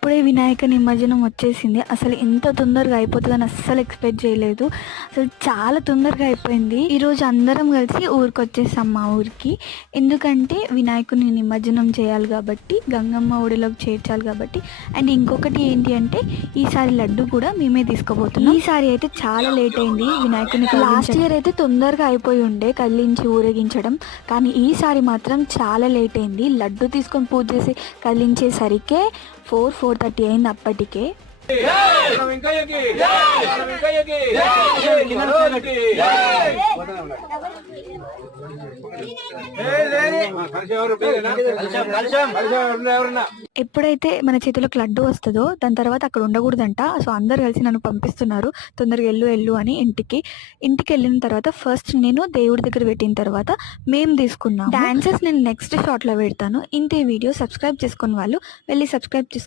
అప్పుడే వినాయక నిమజ్జనం వచ్చేసింది. అసలు ఇంత తొందరగా అయిపోతుందని అస్సలు ఎక్స్పెక్ట్ చేయలేదు. అసలు చాలా తొందరగా అయిపోయింది. ఈరోజు అందరం కలిసి ఊరికొచ్చేసాం మా ఊరికి. ఎందుకంటే వినాయకుని నిమజ్జనం చేయాలి కాబట్టి, గంగమ్మ ఒడిలోకి చేర్చాలి కాబట్టి. అండ్ ఇంకొకటి ఏంటి అంటే ఈసారి లడ్డు కూడా మేమే తీసుకోబోతున్నాం. ఈసారి అయితే చాలా లేట్ అయింది వినాయకుని. లాస్ట్ ఇయర్ అయితే తొందరగా అయిపోయి ఉండే కదిలించి ఊరేగించడం. కానీ ఈసారి మాత్రం చాలా లేట్ అయింది. లడ్డు తీసుకొని పూజ చేసి కదిలించేసరికే 4:30 అయింది అప్పటికే. ఎప్పుడైతే మన చేతిలోకి లడ్డు వస్తుందో దాని తర్వాత అక్కడ ఉండకూడదంట. సో అందరు కలిసి నన్ను పంపిస్తున్నారు, తొందరగా వెళ్ళు అని. ఇంటికి వెళ్ళిన తర్వాత ఫస్ట్ నేను దేవుడి దగ్గర పెట్టిన తర్వాత మేము తీసుకున్నాం. డాన్సెస్ నేను నెక్స్ట్ షాట్లో పెడతాను. ఇంతే వీడియో. సబ్స్క్రైబ్ చేసుకున్న వాళ్ళు వెళ్ళి సబ్స్క్రైబ్ చేసుకోండి.